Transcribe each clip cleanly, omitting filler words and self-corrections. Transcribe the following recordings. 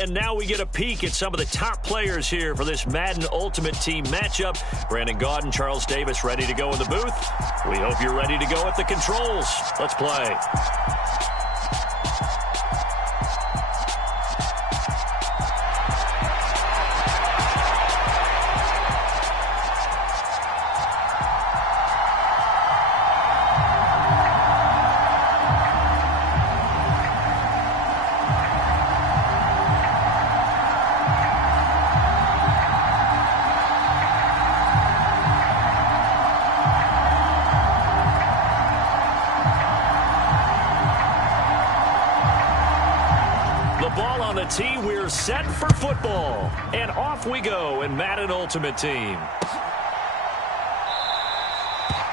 and now we get a peek at some of the top players here for this Madden Ultimate Team matchup. Brandon Gaudin, Charles Davis ready to go in the booth. We hope you're ready to go at the controls. Let's play. Ball on the tee. We're set for football. And off we go in Madden Ultimate Team.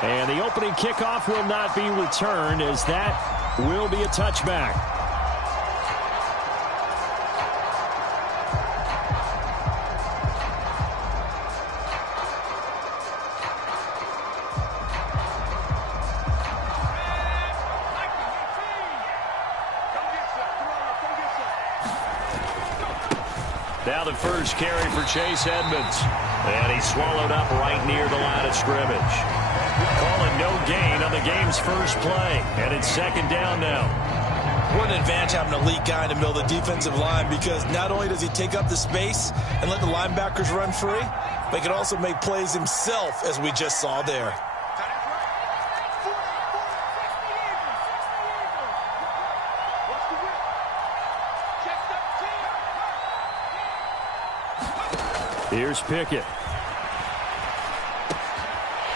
And the opening kickoff will not be returned, as that will be a touchback. Now the first carry for Chase Edmonds. And he's swallowed up right near the line of scrimmage. Calling no gain on the game's first play. And it's second down now. What an advantage having an elite guy in the middle of the defensive line, because not only does he take up the space and let the linebackers run free, but he can also make plays himself, as we just saw there. Here's Pickett.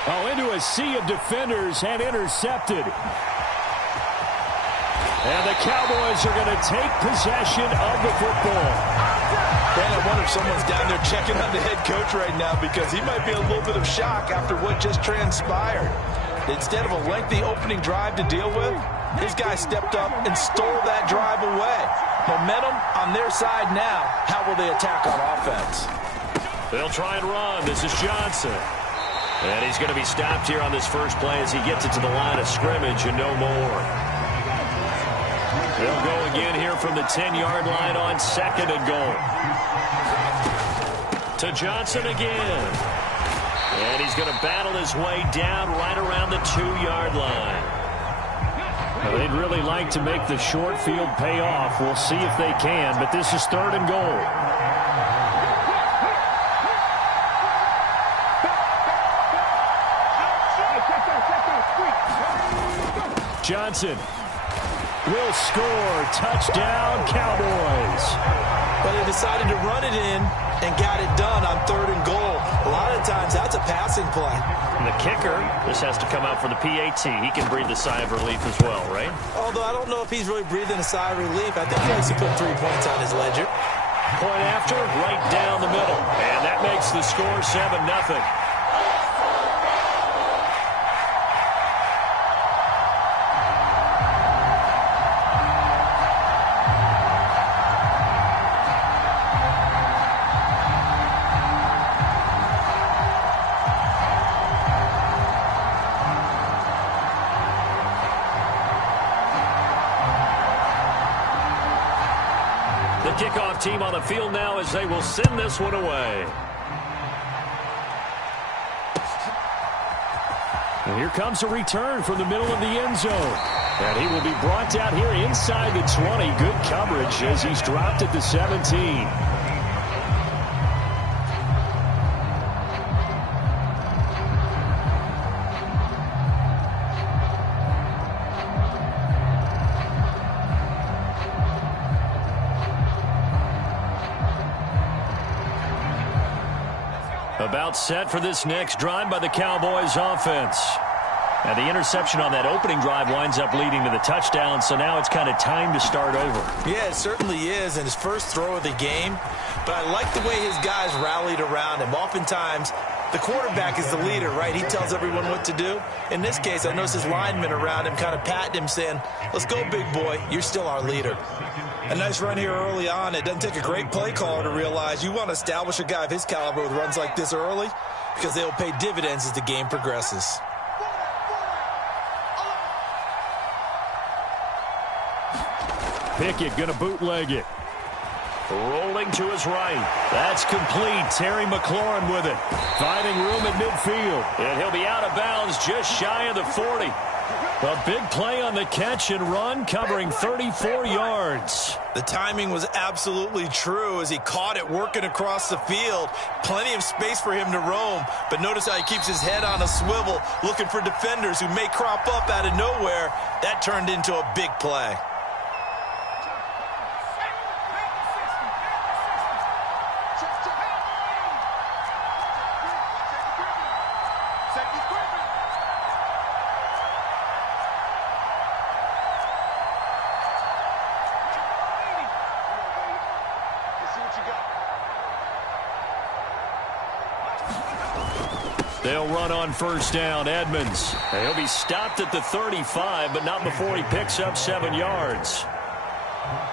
Oh, into a sea of defenders and intercepted. And the Cowboys are going to take possession of the football. Man, I wonder if someone's down there checking on the head coach right now, because he might be in a little bit of shock after what just transpired. Instead of a lengthy opening drive to deal with, his guy stepped up and stole that drive away. Momentum on their side now. How will they attack on offense? They'll try and run. This is Johnson. And he's going to be stopped here on this first play as he gets it to the line of scrimmage and no more. They'll go again here from the 10-yard line on second and goal. To Johnson again. And he's going to battle his way down right around the 2-yard line. Well, they'd really like to make the short field pay off. We'll see if they can, but this is third and goal. Johnson will score. Touchdown, Cowboys. But they decided to run it in and got it done on third and goal. A lot of times that's a passing play. And the kicker, this has to come out for the PAT. He can breathe a sigh of relief as well, right? Although I don't know if he's really breathing a sigh of relief. I think he likes to put 3 points on his ledger. Point after, right down the middle. And that makes the score 7-0. The kickoff team on the field now as they will send this one away. And here comes a return from the middle of the end zone. And he will be brought down here inside the 20. Good coverage as he's dropped at the 17. About set for this next drive by the Cowboys offense. And the interception on that opening drive winds up leading to the touchdown, so now it's kind of time to start over. Yeah, it certainly is, and his first throw of the game. But I like the way his guys rallied around him. Oftentimes, the quarterback is the leader, right? He tells everyone what to do. In this case, I noticed his linemen around him kind of patting him, saying, "Let's go, big boy. You're still our leader." A nice run here early on. It doesn't take a great play caller to realize you want to establish a guy of his caliber with runs like this early, because they will pay dividends as the game progresses. Pickett going to bootleg it. Rolling to his right. That's complete. Terry McLaurin with it. Finding room at midfield. And he'll be out of bounds just shy of the 40. A big play on the catch and run, covering 34 yards. The timing was absolutely true as he caught it working across the field. Plenty of space for him to roam, but notice how he keeps his head on a swivel, looking for defenders who may crop up out of nowhere. That turned into a big play. They'll run on first down. Edmonds. He'll be stopped at the 35, but not before he picks up 7 yards.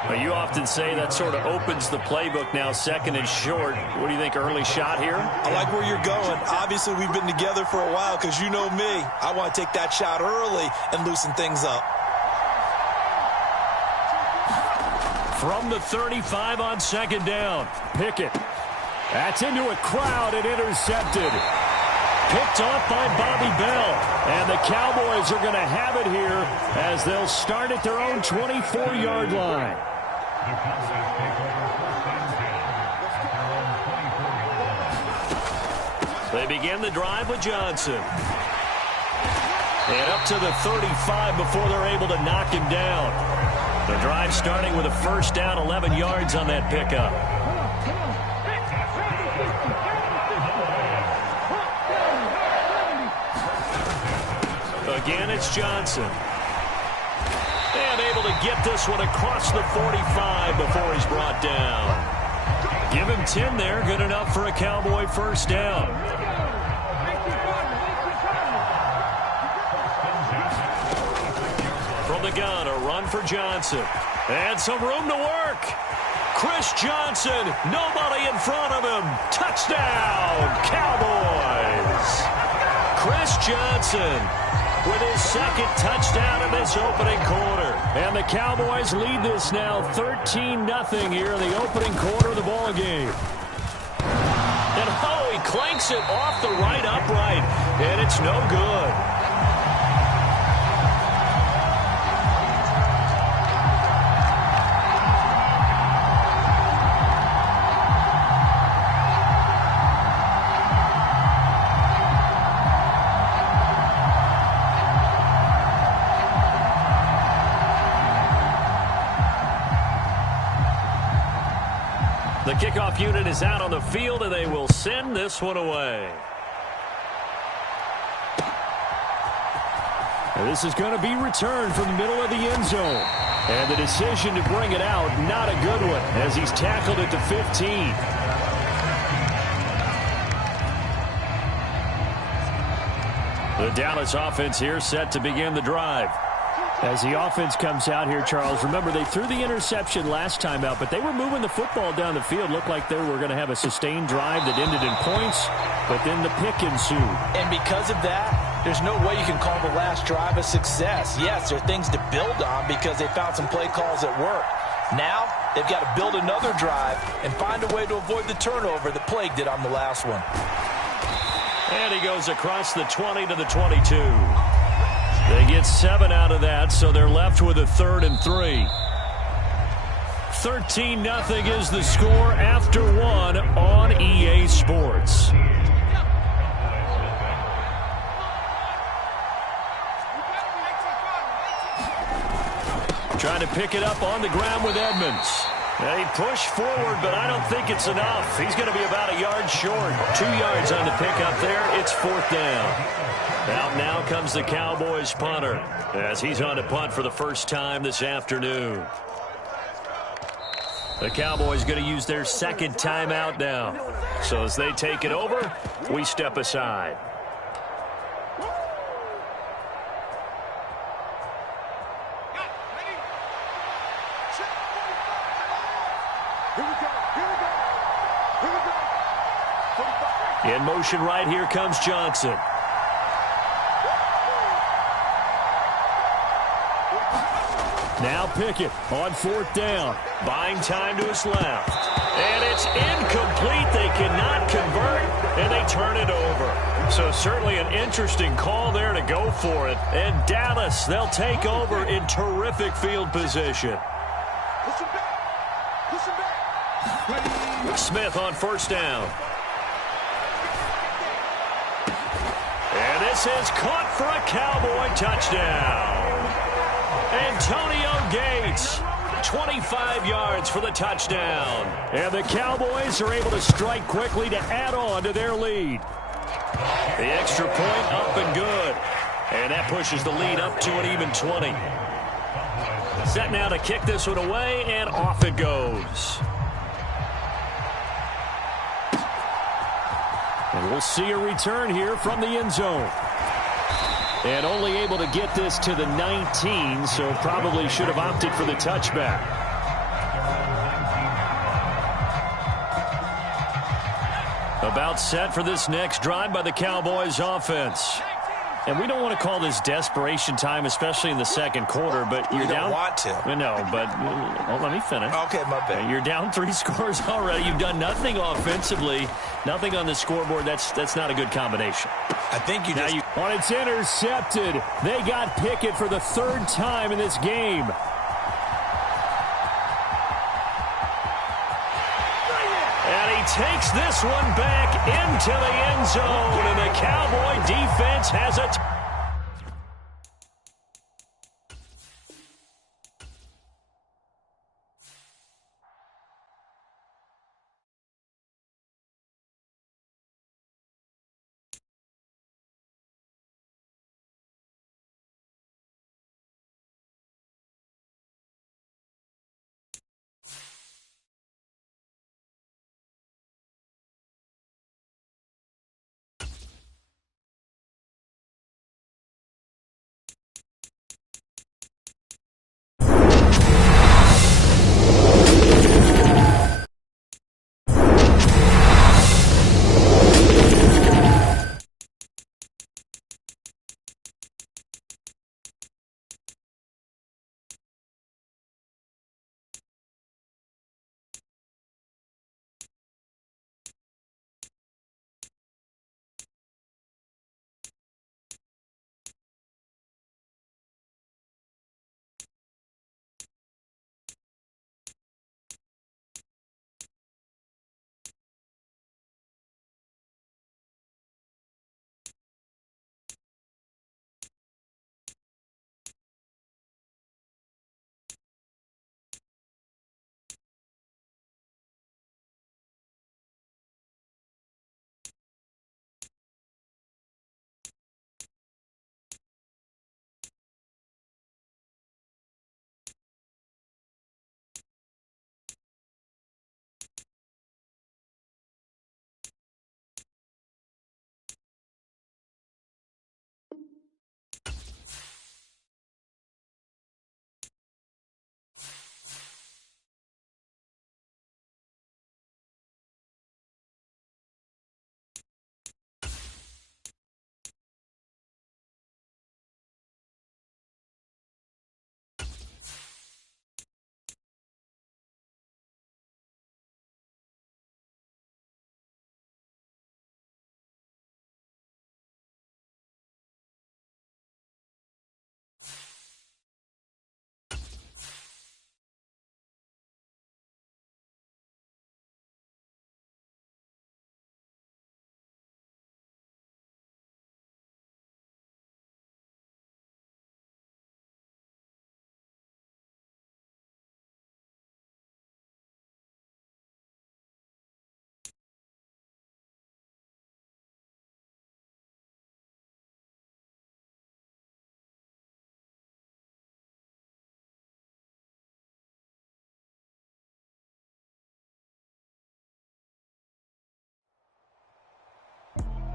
Well, you often say that sort of opens the playbook now, second and short. What do you think, early shot here? I like where you're going. Obviously, we've been together for a while because you know me. I want to take that shot early and loosen things up. From the 35 on second down. Pickett. That's into a crowd and intercepted. Picked off by Bobby Bell. And the Cowboys are going to have it here as they'll start at their own 24-yard line. They begin the drive with Johnson. And up to the 35 before they're able to knock him down. The drive starting with a first down, 11 yards on that pickup. Again, it's Johnson. And able to get this one across the 45 before he's brought down. Give him 10 there. Good enough for a Cowboy first down. From the gun, a run for Johnson. And some room to work. Chris Johnson, nobody in front of him. Touchdown, Cowboys. Chris Johnson with his second touchdown in this opening quarter. And the Cowboys lead this now 13-0 here in the opening quarter of the ball game. And oh, he clanks it off the right upright, and it's no good. The kickoff unit is out on the field, and they will send this one away. And this is going to be returned from the middle of the end zone. And the decision to bring it out, not a good one, as he's tackled at the 15. The Dallas offense here set to begin the drive. As the offense comes out here, Charles, remember they threw the interception last time out, but they were moving the football down the field. Looked like they were going to have a sustained drive that ended in points, but then the pick ensued. And because of that, there's no way you can call the last drive a success. Yes, there are things to build on because they found some play calls that work. Now, they've got to build another drive and find a way to avoid the turnover that plagued it on the last one. And he goes across the 20 to the 22. They get 7 out of that, so they're left with a 3rd and 3. 13-0 is the score after 1 on EA Sports. Trying to pick it up on the ground with Edmonds. They push forward, but I don't think it's enough. He's going to be about a yard short. 2 yards on the pickup there. It's 4th down. Out now comes the Cowboys punter as he's on to punt for the first time this afternoon. The Cowboys going to use their second timeout now. So as they take it over, we step aside. In motion right here comes Johnson. Now Pickett on 4th down. Buying time to his left. And it's incomplete. They cannot convert, and they turn it over. So certainly an interesting call there to go for it. And Dallas, they'll take over in terrific field position. Smith on 1st down. And this is caught for a Cowboy touchdown. Antonio Gates, 25 yards for the touchdown. And the Cowboys are able to strike quickly to add on to their lead. The extra point up and good. And that pushes the lead up to an even 20. Set now to kick this one away, and off it goes. And we'll see a return here from the end zone. And only able to get this to the 19, so probably should have opted for the touchback. About set for this next drive by the Cowboys offense. And we don't want to call this desperation time, especially in the second quarter, but you're down. You don't want to. No, but let me finish. Okay, my bad. You're down 3 scores already. You've done nothing offensively, nothing on the scoreboard. That's not a good combination. I think you just... On it's intercepted. They got Pickett for the 3rd time in this game. And he takes this one back into the end zone, and the Cowboy defense has a...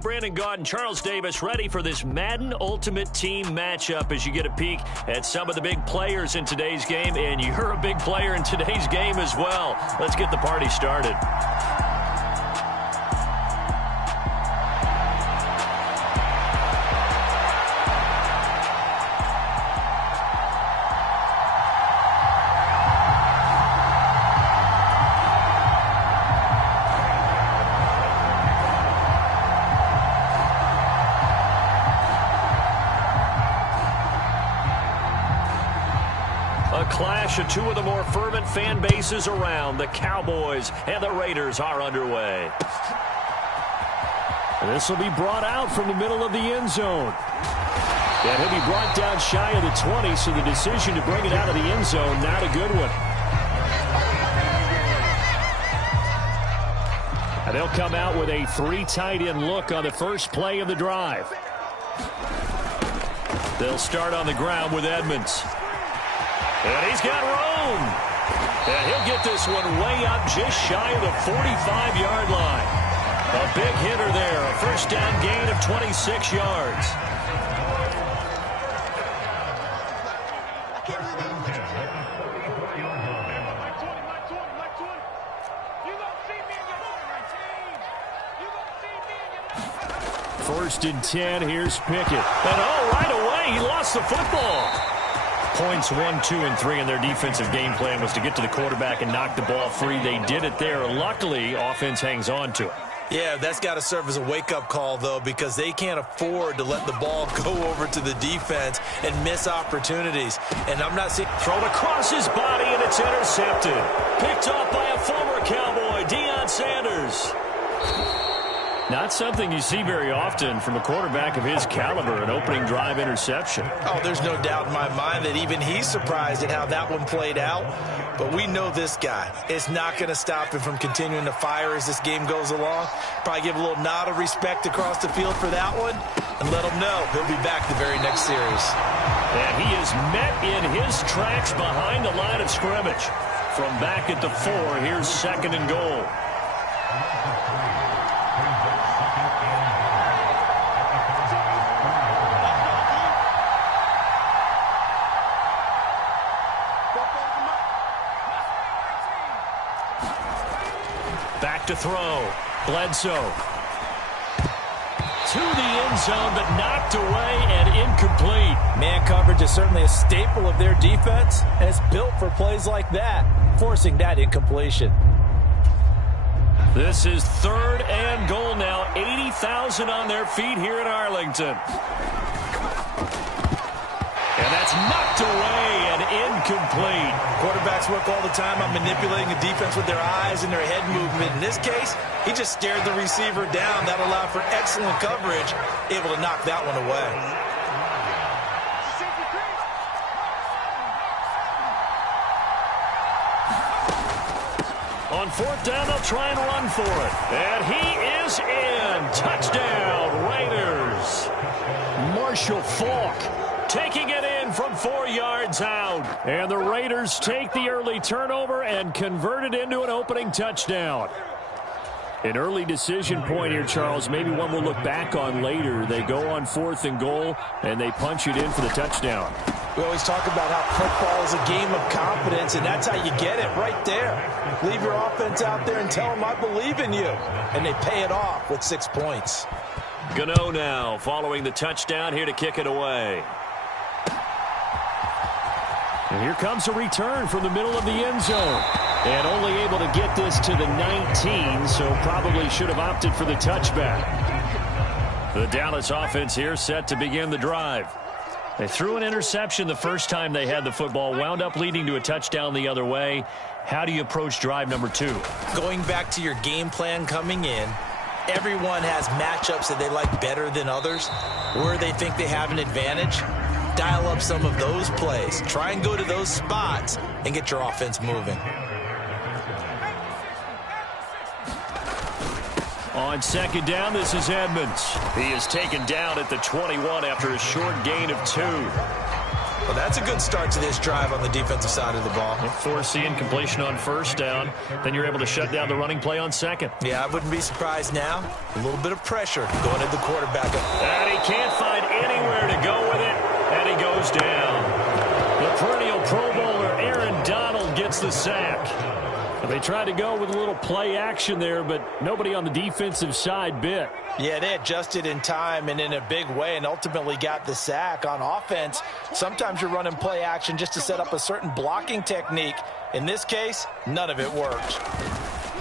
Brandon Gaud and Charles Davis ready for this Madden Ultimate Team matchup as you get a peek at some of the big players in today's game, and you're a big player in today's game as well. Let's get the party started. clash of two of the more fervent fan bases around. The Cowboys and the Raiders are underway. And this will be brought out from the middle of the end zone. And he'll be brought down shy of the 20, so the decision to bring it out of the end zone, not a good one. And they'll come out with a 3 tight end look on the first play of the drive. They'll start on the ground with Edmonds. And he's got room. And he'll get this one way up just shy of the 45-yard line. A big hitter there. A first down gain of 26 yards. First and 10. Here's Pickett. And right away, he lost the football. Points 1, 2, and 3 in their defensive game plan was to get to the quarterback and knock the ball free. They did it there. Luckily, offense hangs on to it. Yeah, that's got to serve as a wake-up call, though, because they can't afford to let the ball go over to the defense and miss opportunities. And I'm not seeing... Thrown across his body, and it's intercepted. Picked off by a former Cowboy, Deion Sanders. Not something you see very often from a quarterback of his caliber, an opening drive interception. Oh, there's no doubt in my mind that even he's surprised at how that one played out. But we know this guy is not going to stop him from continuing to fire as this game goes along. Probably give a little nod of respect across the field for that one and let him know he'll be back the very next series. And he is met in his tracks behind the line of scrimmage. From back at the 4, here's second and goal. Back to throw. Bledsoe. To the end zone, but knocked away and incomplete. Man coverage is certainly a staple of their defense, and it's built for plays like that, forcing that incompletion. This is third and goal now. 80,000 on their feet here in Arlington. And that's knocked away and incomplete. Quarterbacks work all the time on manipulating the defense with their eyes and their head movement. In this case, he just stared the receiver down. That allowed for excellent coverage, able to knock that one away. On fourth down, they'll try and run for it. And he is in. Touchdown, Raiders. Marshall Faulk taking it in from 4 yards out. And the Raiders take the early turnover and convert it into an opening touchdown. An early decision point here, Charles. Maybe one we'll look back on later. They go on fourth and goal, and they punch it in for the touchdown. We always talk about how football is a game of confidence, and that's how you get it right there. Leave your offense out there and tell them, I believe in you. And they pay it off with 6 points. Gano now following the touchdown here to kick it away. And here comes a return from the middle of the end zone. And only able to get this to the 19, so probably should have opted for the touchback. The Dallas offense here set to begin the drive. They threw an interception the first time they had the football, wound up leading to a touchdown the other way. How do you approach drive number 2? Going back to your game plan coming in, everyone has matchups that they like better than others, where they think they have an advantage. Dial up some of those plays. Try and go to those spots and get your offense moving. On second down, this is Edmonds. He is taken down at the 21 after a short gain of 2. Well, that's a good start to this drive on the defensive side of the ball. Force the incompletion on first down. Then you're able to shut down the running play on second. Yeah, I wouldn't be surprised now. A little bit of pressure going at the quarterback. And he can't find anywhere to go with it. And he goes down. The perennial Pro Bowler Aaron Donald gets the sack. They tried to go with a little play action there, but nobody on the defensive side bit. Yeah, they adjusted in time and in a big way and ultimately got the sack. On offense, sometimes you're running play action just to set up a certain blocking technique. In this case, none of it worked.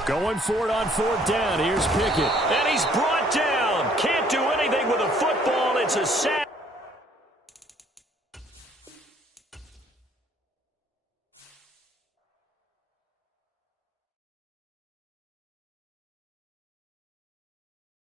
Going for it on fourth down. Here's Pickett. And he's brought down. Can't do anything with a football. It's a sack.